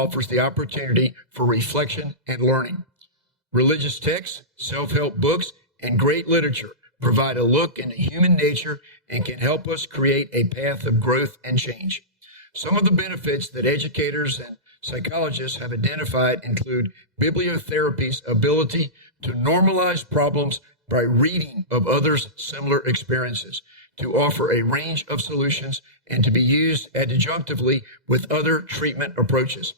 offers the opportunity for reflection and learning. Religious texts, self-help books, and great literature provide a look into human nature and can help us create a path of growth and change. Some of the benefits that educators and psychologists have identified include bibliotherapy's ability to normalize problems by reading of others' similar experiences, to offer a range of solutions, and to be used adjunctively with other treatment approaches.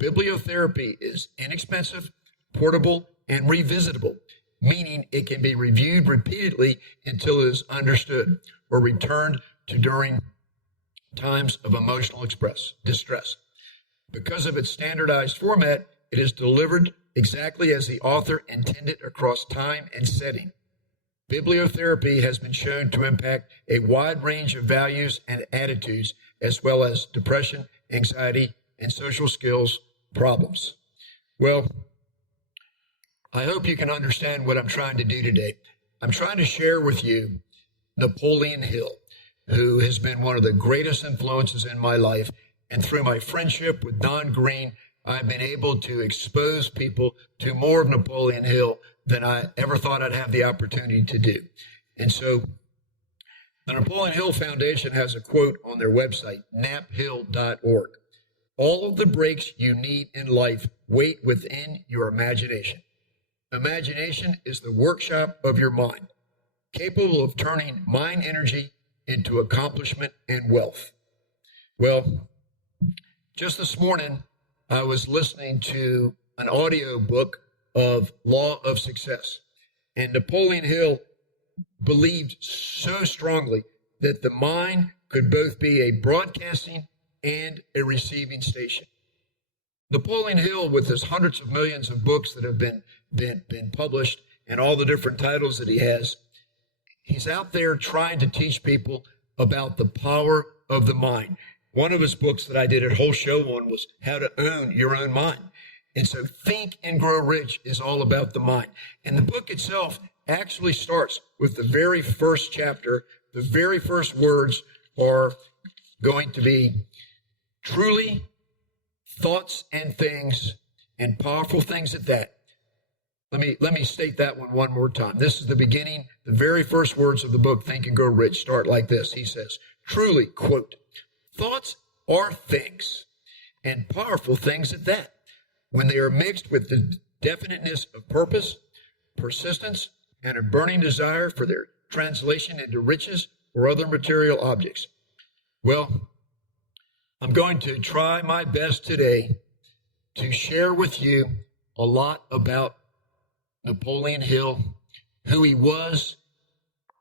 Bibliotherapy is inexpensive, portable, and revisitable, meaning it can be reviewed repeatedly until it is understood or returned to during times of emotional distress. Because of its standardized format, it is delivered exactly as the author intended across time and setting. Bibliotherapy has been shown to impact a wide range of values and attitudes, as well as depression, anxiety, and social skills problems. Well, I hope you can understand what I'm trying to do today. I'm trying to share with you Napoleon Hill, who has been one of the greatest influences in my life. And through my friendship with Don Green, I've been able to expose people to more of Napoleon Hill than I ever thought I'd have the opportunity to do. And so the Napoleon Hill Foundation has a quote on their website, naphill.org. All of the breaks you need in life wait within your imagination. Imagination is the workshop of your mind, capable of turning mind energy into accomplishment and wealth. Well, just this morning, I was listening to an audio book of Law of Success. And Napoleon Hill believed so strongly that the mind could both be a broadcasting and a receiving station. Napoleon Hill, with his hundreds of millions of books that have been published and all the different titles that he has, he's out there trying to teach people about the power of the mind. One of his books that I did a whole show on was How to Own Your Own Mind. And so Think and Grow Rich is all about the mind. And the book itself actually starts with the very first chapter. The very first words are going to be truly thoughts and things, and powerful things at that. Let me state that one more time. This is the beginning. The very first words of the book, Think and Grow Rich, start like this. He says, truly, quote, thoughts are things, and powerful things at that, when they are mixed with the definiteness of purpose, persistence, and a burning desire for their translation into riches or other material objects. Well, I'm going to try my best today to share with you a lot about Napoleon Hill, who he was,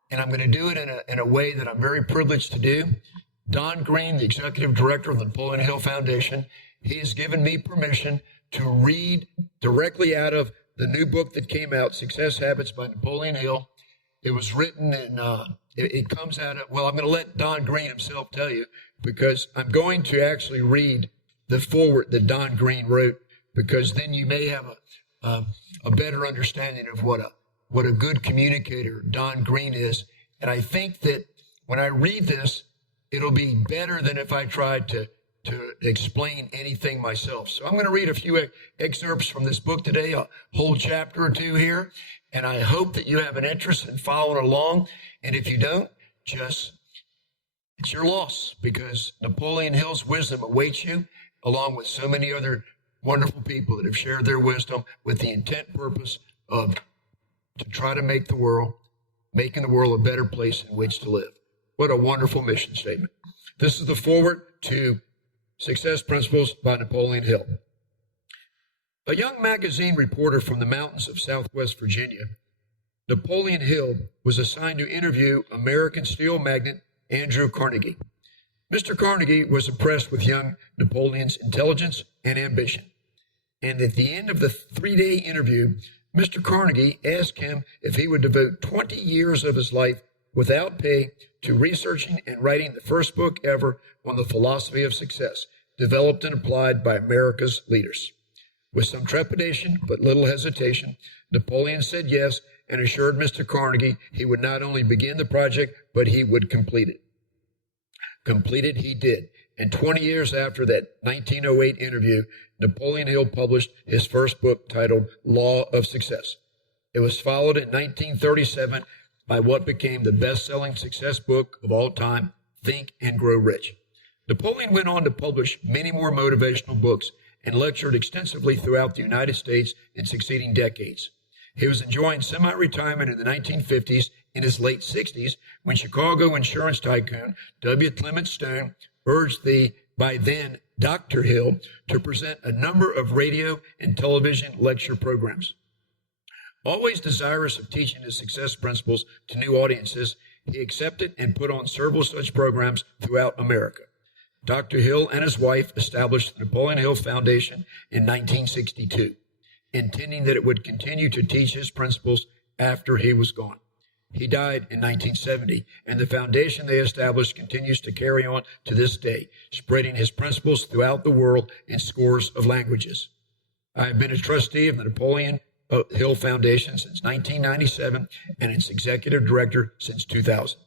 and I'm going to do it in a way that I'm very privileged to do. Don Green, the executive director of the Napoleon Hill Foundation, he has given me permission to read directly out of the new book that came out, Success Habits by Napoleon Hill. It was written in, it comes out of, well, I'm going to let Don Green himself tell you, because I'm going to actually read the foreword that Don Green wrote, because then you may have a better understanding of what a good communicator Don Green is. And I think that when I read this, it'll be better than if I tried to explain anything myself. So I'm going to read a few excerpts from this book today, a whole chapter or two here. And I hope that you have an interest in following along. And if you don't, it's your loss, because Napoleon Hill's wisdom awaits you, along with so many other wonderful people that have shared their wisdom with the intent purpose of to try to making the world a better place in which to live. What a wonderful mission statement. This is the foreword to Success Principles by Napoleon Hill. A young magazine reporter from the mountains of Southwest Virginia, Napoleon Hill was assigned to interview American steel magnate Andrew Carnegie. Mr. Carnegie was impressed with young Napoleon's intelligence and ambition. And at the end of the 3-day interview, Mr. Carnegie asked him if he would devote 20 years of his life without pay to researching and writing the first book ever on the philosophy of success, developed and applied by America's leaders. With some trepidation, but little hesitation, Napoleon said yes and assured Mr. Carnegie he would not only begin the project, but he would complete it. Complete it he did. And 20 years after that 1908 interview, Napoleon Hill published his first book titled Law of Success. It was followed in 1937 by what became the best-selling success book of all time, Think and Grow Rich. Napoleon went on to publish many more motivational books and lectured extensively throughout the United States in succeeding decades. He was enjoying semi-retirement in the 1950s, in his late 60s, when Chicago insurance tycoon W. Clement Stone urged the, by then, Dr. Hill to present a number of radio and television lecture programs. Always desirous of teaching his success principles to new audiences, he accepted and put on several such programs throughout America. Dr. Hill and his wife established the Napoleon Hill Foundation in 1962, intending that it would continue to teach his principles after he was gone. He died in 1970, and the foundation they established continues to carry on to this day, spreading his principles throughout the world in scores of languages. I have been a trustee of the Napoleon Hill Foundation since 1997 and its executive director since 2000.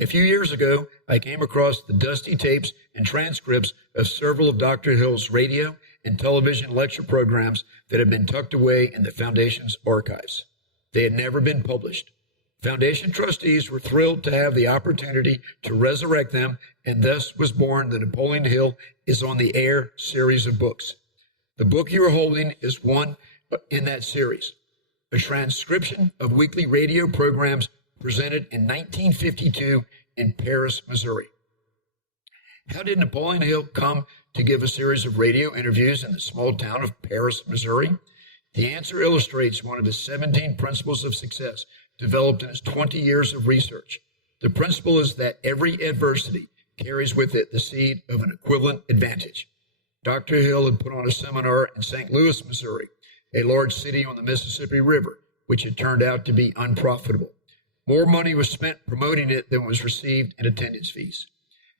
A few years ago, I came across the dusty tapes and transcripts of several of Dr. Hill's radio and television lecture programs that had been tucked away in the Foundation's archives. They had never been published. Foundation trustees were thrilled to have the opportunity to resurrect them, and thus was born the Napoleon Hill is on the Air series of books. The book you are holding is one in that series, a transcription of weekly radio programs presented in 1952 in Paris, Missouri. How did Napoleon Hill come to give a series of radio interviews in the small town of Paris, Missouri? The answer illustrates one of his 17 principles of success developed in his 20 years of research. The principle is that every adversity carries with it the seed of an equivalent advantage. Dr. Hill had put on a seminar in St. Louis, Missouri, a large city on the Mississippi River, which had turned out to be unprofitable. More money was spent promoting it than was received in attendance fees.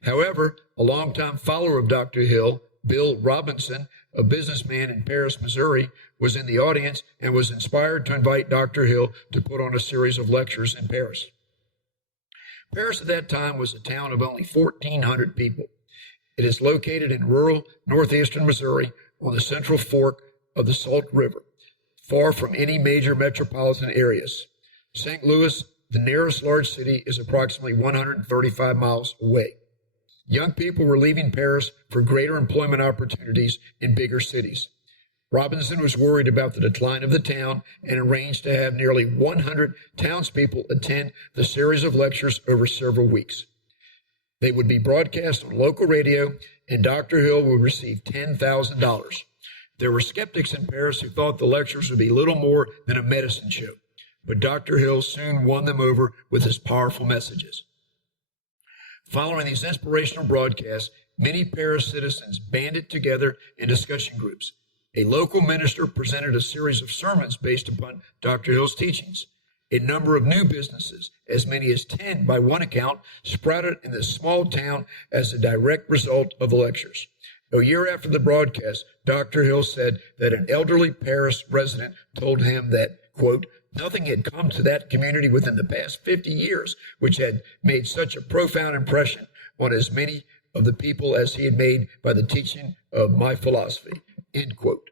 However, a longtime follower of Dr. Hill, Bill Robinson, a businessman in Paris, Missouri, was in the audience and was inspired to invite Dr. Hill to put on a series of lectures in Paris. Paris at that time was a town of only 1,400 people. It is located in rural northeastern Missouri on the central fork of the Salt River, far from any major metropolitan areas. St. Louis, the nearest large city, is approximately 135 miles away. Young people were leaving Paris for greater employment opportunities in bigger cities. Robinson was worried about the decline of the town and arranged to have nearly 100 townspeople attend the series of lectures over several weeks. They would be broadcast on local radio, and Dr. Hill would receive $10,000. There were skeptics in Paris who thought the lectures would be little more than a medicine show, but Dr. Hill soon won them over with his powerful messages. Following these inspirational broadcasts, many Paris citizens banded together in discussion groups. A local minister presented a series of sermons based upon Dr. Hill's teachings. A number of new businesses, as many as 10 by one account, sprouted in this small town as a direct result of the lectures. A year after the broadcast, Dr. Hill said that an elderly Paris resident told him that, quote, nothing had come to that community within the past 50 years which had made such a profound impression on as many of the people as he had made by the teaching of my philosophy, end quote.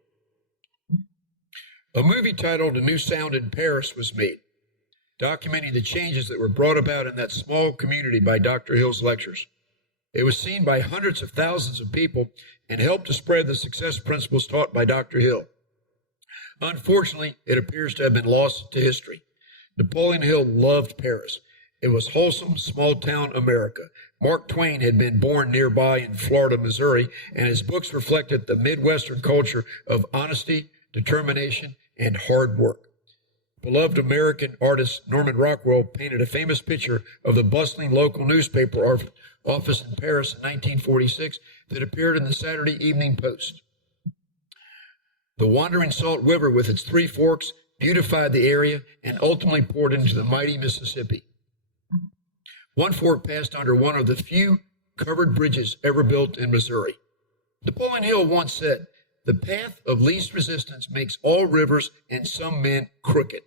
A movie titled A New Sound in Paris was made, documenting the changes that were brought about in that small community by Dr. Hill's lectures. It was seen by hundreds of thousands of people and helped to spread the success principles taught by Dr. Hill. Unfortunately, it appears to have been lost to history. Napoleon Hill loved Paris. It was wholesome, small-town America. Mark Twain had been born nearby in Florida, Missouri, and his books reflected the Midwestern culture of honesty, determination, and hard work. Beloved American artist Norman Rockwell painted a famous picture of the bustling local newspaper office in Paris in 1946 that appeared in the Saturday Evening Post. The wandering Salt River with its three forks beautified the area and ultimately poured into the mighty Mississippi. One fork passed under one of the few covered bridges ever built in Missouri. Napoleon Hill once said, "The path of least resistance makes all rivers and some men crooked."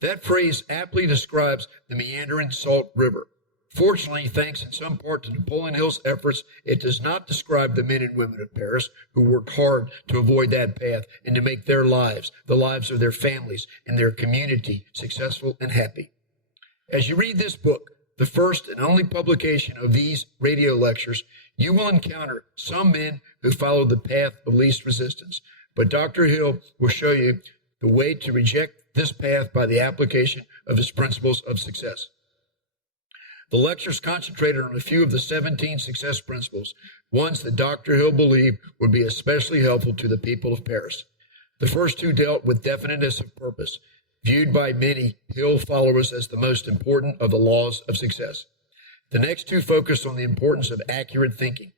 That phrase aptly describes the meandering Salt River. Fortunately, thanks in some part to Napoleon Hill's efforts, it does not describe the men and women of Paris who worked hard to avoid that path and to make their lives, the lives of their families and their community, successful and happy. As you read this book, the first and only publication of these radio lectures, you will encounter some men who followed the path of least resistance. But Dr. Hill will show you the way to reject this path by the application of his principles of success. The lectures concentrated on a few of the 17 success principles, ones that Dr. Hill believed would be especially helpful to the people of Paris. The first two dealt with definiteness of purpose, viewed by many Hill followers as the most important of the laws of success. The next two focused on the importance of accurate thinking.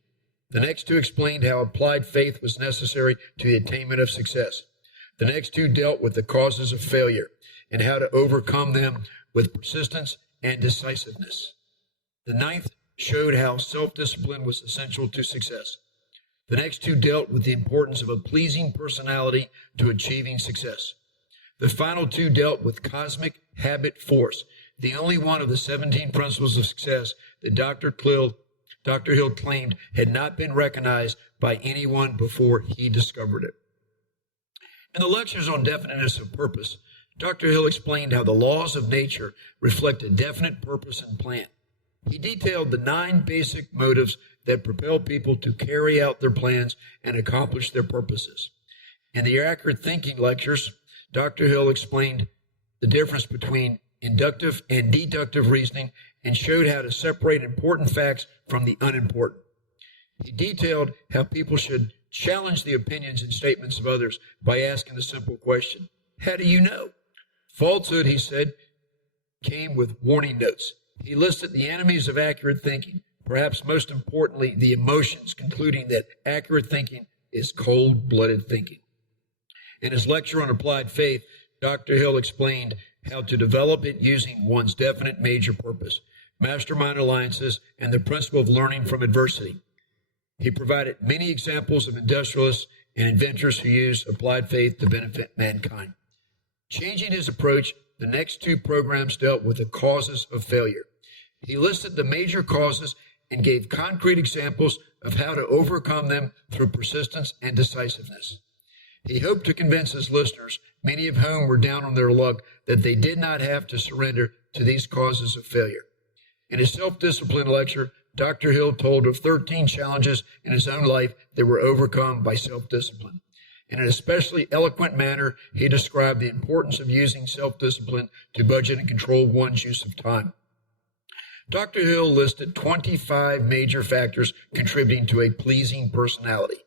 The next two explained how applied faith was necessary to the attainment of success. The next two dealt with the causes of failure and how to overcome them with persistence and decisiveness. The ninth showed how self-discipline was essential to success. The next two dealt with the importance of a pleasing personality to achieving success. The final two dealt with cosmic habit force, the only one of the 17 principles of success that Dr. Hill claimed had not been recognized by anyone before he discovered it. In the lectures on definiteness of purpose, Dr. Hill explained how the laws of nature reflect a definite purpose and plan. He detailed the 9 basic motives that propel people to carry out their plans and accomplish their purposes. In the accurate thinking lectures, Dr. Hill explained the difference between inductive and deductive reasoning and showed how to separate important facts from the unimportant. He detailed how people should challenge the opinions and statements of others by asking the simple question, how do you know? Falsehood, he said, came with warning notes. He listed the enemies of accurate thinking, perhaps most importantly, the emotions, concluding that accurate thinking is cold-blooded thinking. In his lecture on applied faith, Dr. Hill explained how to develop it using one's definite major purpose, mastermind alliances, and the principle of learning from adversity. He provided many examples of industrialists and inventors who used applied faith to benefit mankind. Changing his approach, the next two programs dealt with the causes of failure. He listed the major causes and gave concrete examples of how to overcome them through persistence and decisiveness. He hoped to convince his listeners, many of whom were down on their luck, that they did not have to surrender to these causes of failure. In his self-discipline lecture, Dr. Hill told of 13 challenges in his own life that were overcome by self-discipline. In an especially eloquent manner, he described the importance of using self-discipline to budget and control one's use of time. Dr. Hill listed 25 major factors contributing to a pleasing personality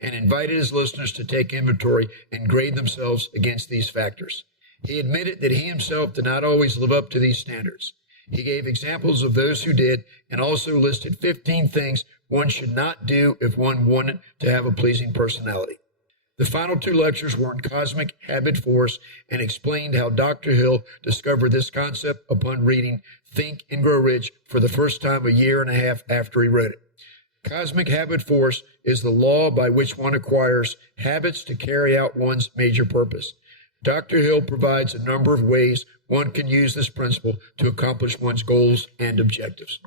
and invited his listeners to take inventory and grade themselves against these factors. He admitted that he himself did not always live up to these standards. He gave examples of those who did and also listed 15 things one should not do if one wanted to have a pleasing personality. The final two lectures were on cosmic habit force and explained how Dr. Hill discovered this concept upon reading Think and Grow Rich for the first time a year and a half after he wrote it. Cosmic habit force is the law by which one acquires habits to carry out one's major purpose. Dr. Hill provides a number of ways one can use this principle to accomplish one's goals and objectives.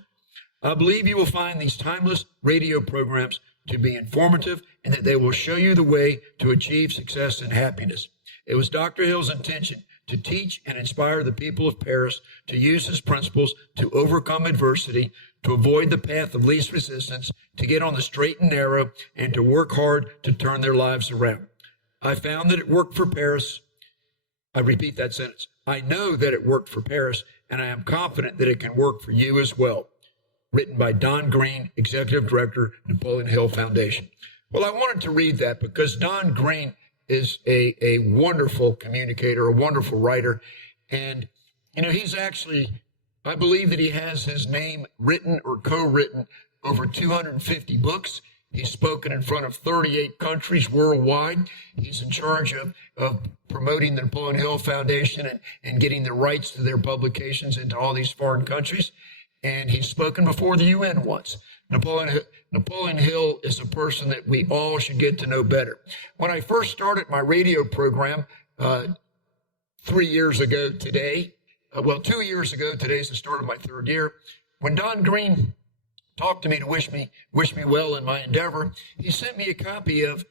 I believe you will find these timeless radio programs to be informative and that they will show you the way to achieve success and happiness. It was Dr. Hill's intention to teach and inspire the people of Paris to use his principles to overcome adversity, to avoid the path of least resistance, to get on the straight and narrow, and to work hard to turn their lives around. I found that it worked for Paris. I repeat that sentence. I know that it worked for Paris, and I am confident that it can work for you as well. Written by Don Green, Executive Director, Napoleon Hill Foundation. Well, I wanted to read that because Don Green is a wonderful communicator, a wonderful writer. And, he's actually, I believe that he has his name written or co-written over 250 books. He's spoken in front of 38 countries worldwide. He's in charge of promoting the Napoleon Hill Foundation and getting the rights to their publications into all these foreign countries. And he's spoken before the UN once. Napoleon Hill is a person that we all should get to know better. When I first started my radio program 3 years ago today, 2 years ago, today's the start of my third year. When Don Green talked to me to wish me well in my endeavor, he sent me a copy of